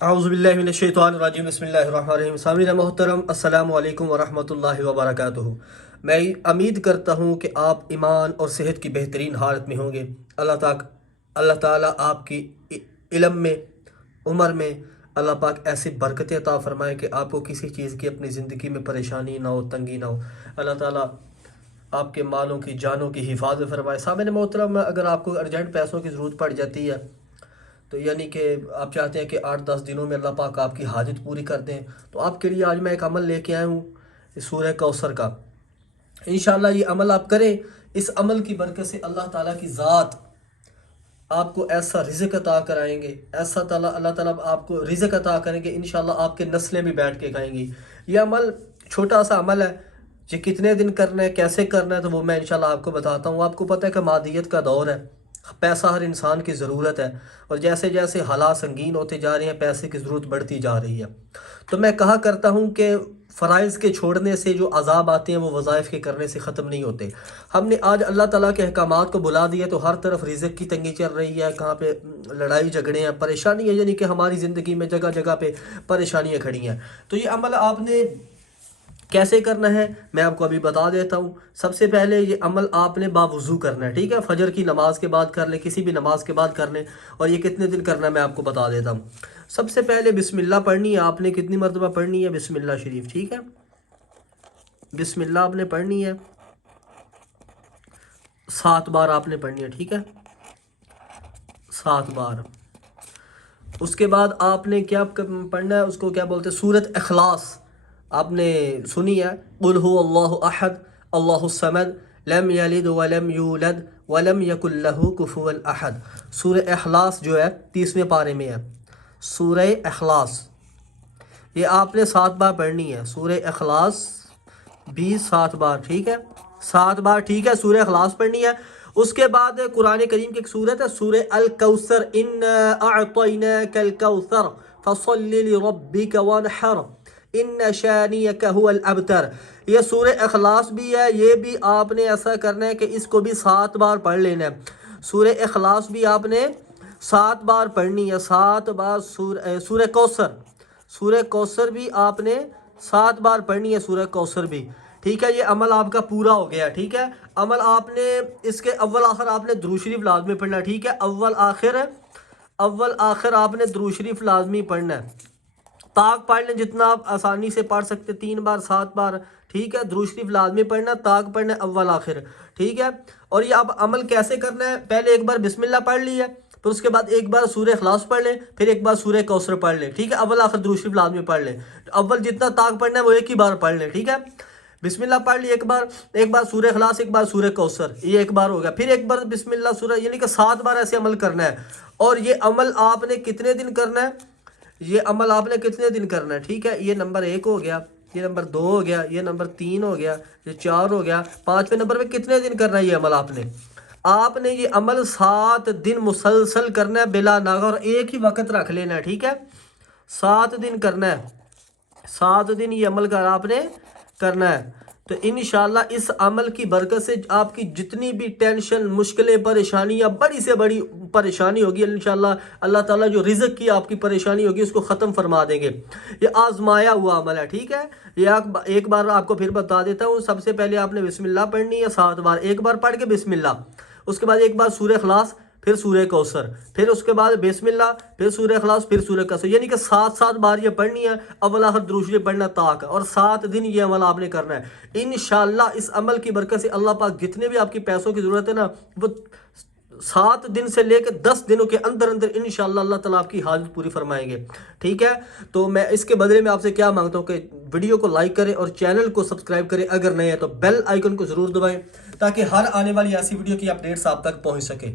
اعوذ باللہ من الشیطان الرجیم، بسم اللہ الرحمن الرحیم۔ سامعین محترم، السلام علیکم ورحمۃ اللہ وبرکاتہ۔ میں امید کرتا ہوں کہ آپ ایمان اور صحت کی بہترین حالت میں ہوں گے۔ اللہ تعالیٰ آپ کی علم میں، عمر میں اللہ پاک ایسی برکت عطا فرمائے کہ آپ کو کسی چیز کی اپنی زندگی میں پریشانی نہ ہو، تنگی نہ ہو۔ اللہ تعالیٰ آپ کے مالوں کی، جانوں کی حفاظت فرمائے۔ سامعین محترم، اگر آپ کو ارجنٹ پیسوں کی ضرورت پڑ جاتی ہے تو یعنی کہ آپ چاہتے ہیں کہ 8-10 دنوں میں اللہ پاک آپ کی حاجت پوری کر دیں، تو آپ کے لیے آج میں ایک عمل لے کے آیا ہوں، سورہ کوثر کا۔ انشاءاللہ یہ عمل آپ کریں، اس عمل کی برکت سے اللہ تعالیٰ کی ذات آپ کو ایسا رزق عطا کرائیں گے، ایسا اللہ تعالیٰ آپ کو رزق عطا کریں گے، انشاءاللہ آپ کے نسلیں بھی بیٹھ کے کھائیں گی۔ یہ عمل چھوٹا سا عمل ہے، یہ کتنے دن کرنا ہے، کیسے کرنا ہے، تو وہ میں انشاءاللہ آپ کو بتاتا ہوں۔ آپ کو پتہ ہے کہ مادیت کا دور ہے، پیسہ ہر انسان کی ضرورت ہے، اور جیسے جیسے حالات سنگین ہوتے جا رہے ہیں پیسے کی ضرورت بڑھتی جا رہی ہے۔ تو میں کہا کرتا ہوں کہ فرائض کے چھوڑنے سے جو عذاب آتے ہیں وہ وظائف کے کرنے سے ختم نہیں ہوتے۔ ہم نے آج اللہ تعالیٰ کے احکامات کو بلا دیا تو ہر طرف رزق کی تنگی چل رہی ہے، کہاں پہ لڑائی جھگڑے ہیں، پریشانی ہے، یعنی کہ ہماری زندگی میں جگہ جگہ پہ پریشانیاں کھڑی ہیں۔ تو یہ عمل آپ نے کیسے کرنا ہے میں آپ کو ابھی بتا دیتا ہوں۔ سب سے پہلے یہ عمل آپ نے باوضو کرنا ہے، ٹھیک ہے؟ فجر کی نماز کے بعد کر لیں، کسی بھی نماز کے بعد کر لیں، اور یہ کتنے دن کرنا ہے میں آپ کو بتا دیتا ہوں۔ سب سے پہلے بسم اللہ پڑھنی ہے آپ نے، کتنی مرتبہ پڑھنی ہے؟ بسم اللہ شریف، ٹھیک ہے؟ بسم اللہ آپ نے پڑھنی ہے 7 بار آپ نے پڑھنی ہے، ٹھیک ہے؟ 7 بار۔ اس کے بعد آپ نے کیا پڑھنا ہے؟ اس کو کیا بولتے ہیں؟ سورۃ اخلاص آپ نے سنی ہے، قل هو اللہ احد اللہ الصمد لم یلد ولم یولد ولم یکن لہ کفوا احد۔ سورہ اخلاص جو ہے 30ویں پارے میں ہے، سورہ اخلاص، یہ آپ نے 7 بار پڑھنی ہے۔ سورہ اخلاص بھی 7 بار، ٹھیک ہے؟ 7 بار، ٹھیک ہے؟ سورہ اخلاص پڑھنی ہے۔ اس کے بعد قرآن کریم کی ایک سورت ہے، سورہ الکوثر، انا اعطیناک الکوثر فصل لربک وانحر ان شانیک هو الابتر۔ یہ سورہ اخلاص بھی ہے، یہ بھی آپ نے ایسا کرنا ہے کہ اس کو بھی 7 بار پڑھ لینا ہے۔ سورہ اخلاص بھی آپ نے 7 بار پڑھنی ہے، 7 بار۔ سورہ کوثر، سورہ کوثر بھی آپ نے 7 بار پڑھنی ہے، سورہ کوثر بھی، ٹھیک ہے؟ یہ عمل آپ کا پورا ہو گیا، ٹھیک ہے؟ عمل آپ نے اس کے اول آخر آپ نے درود شریف لازمی پڑھنا ہے، ٹھیک ہے؟ اول آخر آپ نے درود شریف لازمی پڑھنا ہے۔ طاق پڑھ لیں جتنا آپ آسانی سے پڑھ سکتے، 3 بار 7 بار، ٹھیک ہے؟ درود شریف لازمی پڑھنا، طاق پڑھنا اول آخر، ٹھیک ہے؟ اور یہ اب عمل کیسے کرنا ہے؟ پہلے ایک بار بسم اللہ پڑھ لی ہے، پھر اس کے بعد ایک بار سورہ اخلاص پڑھ لیں، پھر ایک بار سورہ کوثر پڑھ لیں، ٹھیک ہے؟ اول آخر درود شریف لازمی پڑھ لیں۔ اول جتنا طاق پڑھنا ہے وہ ایک ہی بار پڑھ لیں، ٹھیک ہے؟ بسم اللہ پڑھ لی ایک بار سورہ اخلاص، ایک بار سورہ کوثر، یہ ایک بار ہو گیا۔ پھر ایک بار بسم اللہ سورہ، یعنی کہ 7 بار ایسے عمل کرنا ہے۔ اور یہ عمل آپ نے کتنے دن کرنا ہے؟ یہ عمل آپ نے کتنے دن کرنا ہے؟ ٹھیک ہے؟ یہ نمبر 1 ہو گیا، یہ نمبر 2 ہو گیا، یہ نمبر 3 ہو گیا، یہ 4 ہو گیا، 5ویں نمبر پہ کتنے دن کرنا ہے یہ عمل آپ نے یہ عمل 7 دن مسلسل کرنا ہے بلا ناغہ، اور ایک ہی وقت رکھ لینا ہے، ٹھیک ہے؟ 7 دن کرنا ہے، 7 دن یہ عمل آپ نے کرنا ہے۔ تو انشاءاللہ اس عمل کی برکت سے آپ کی جتنی بھی ٹینشن، مشکلیں، پریشانیاں، بڑی سے بڑی پریشانی ہوگی، انشاءاللہ اللہ تعالیٰ جو رزق کی آپ کی پریشانی ہوگی اس کو ختم فرما دیں گے۔ یہ آزمایا ہوا عمل ہے، ٹھیک ہے؟ یہ ایک بار آپ کو پھر بتا دیتا ہوں۔ سب سے پہلے آپ نے بسم اللہ پڑھنی ہے 7 بار، ایک بار پڑھ کے بسم اللہ، اس کے بعد ایک بار سورہ اخلاص، پھر سورہ کوثر، پھر اس کے بعد بسم اللہ، پھر سورہ اخلاص، پھر سورہ کوثر، یعنی کہ 7 بار یہ پڑھنی ہے۔ اول آخر درود شریف پڑھنا طاق، اور 7 دن یہ عمل آپ نے کرنا ہے۔ انشاءاللہ اس عمل کی برکت سے اللہ پاک جتنے بھی آپ کی پیسوں کی ضرورت ہے نا، وہ 7 دن سے لے کے 10 دنوں کے اندر انشاءاللہ اللہ تعالیٰ آپ کی حاجت پوری فرمائیں گے، ٹھیک ہے؟ تو میں اس کے بدلے میں آپ سے کیا مانگتا ہوں کہ ویڈیو کو لائک کریں اور چینل کو سبسکرائب کریں، اگر نہیں ہے تو بیل آئیکن کو ضرور دبائیں تاکہ ہر آنے والی ایسی ویڈیو کی اپڈیٹس آپ تک پہنچ سکے۔